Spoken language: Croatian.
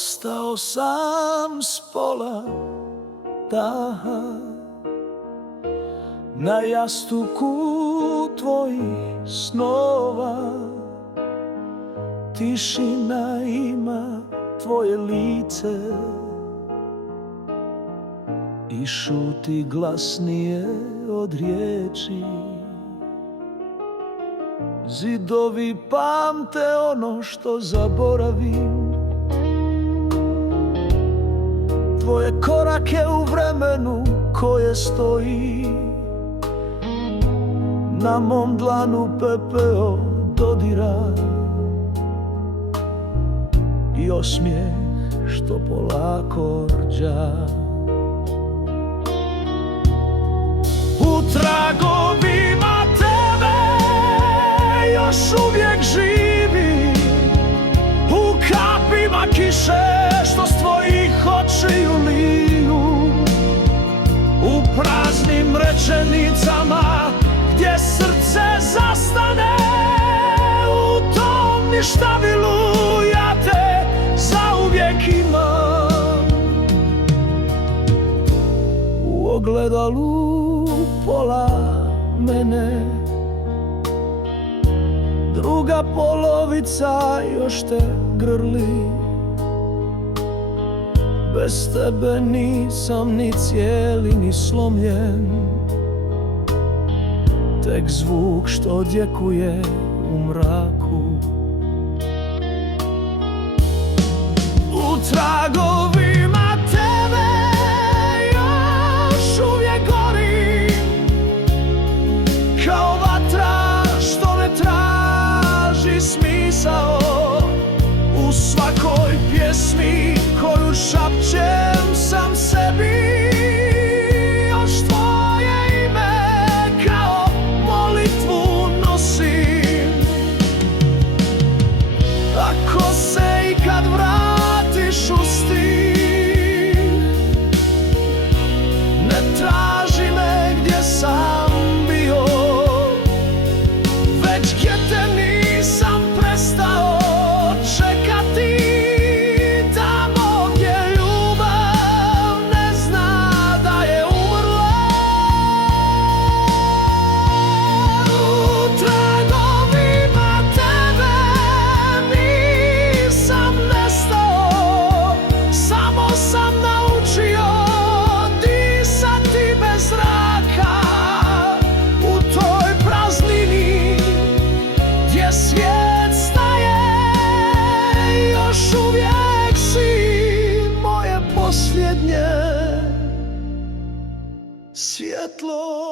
Ostao sam s pola daha na jastuku tvojih snova. Tišina ima tvoje lice i šuti glasnije od riječi. Zidovi pamte ono što zaboravim, tvoje korake u vremenu koje stoji. Na mom dlanu pepeo dodira i osmijeh što polako rđa. U tragovima tebe još uvijek živi, u kapima kiše što s tvojih očiju liju, u praznim rečenicama gdje srce zastane. U tom ništavilu ja te zauvijek imam, u ogledalu pola mene. Druga polovica još te grli, bez tebe nisam ni cijeli ni slomljen. Tek zvuk što odjekuje u mraku. U tragovima tebe još uvijek gorim, kao vatra što ne traži smisao. U svakoj pjesmi koju šapćem sam sebi, još tvoje ime kao molitvu nosim. Ako se ikad vratiš u stih, ne traži me gdje sam bio, već gdje te nisam prestao čekati. Tamo gdje ljubav ne zna da je umrla. U tragovima tebe nisam nestao, samo sam naučio disati bez zraka. U toj praznini gdje svijet staje, još uvijek si moje posljednje svjetlo.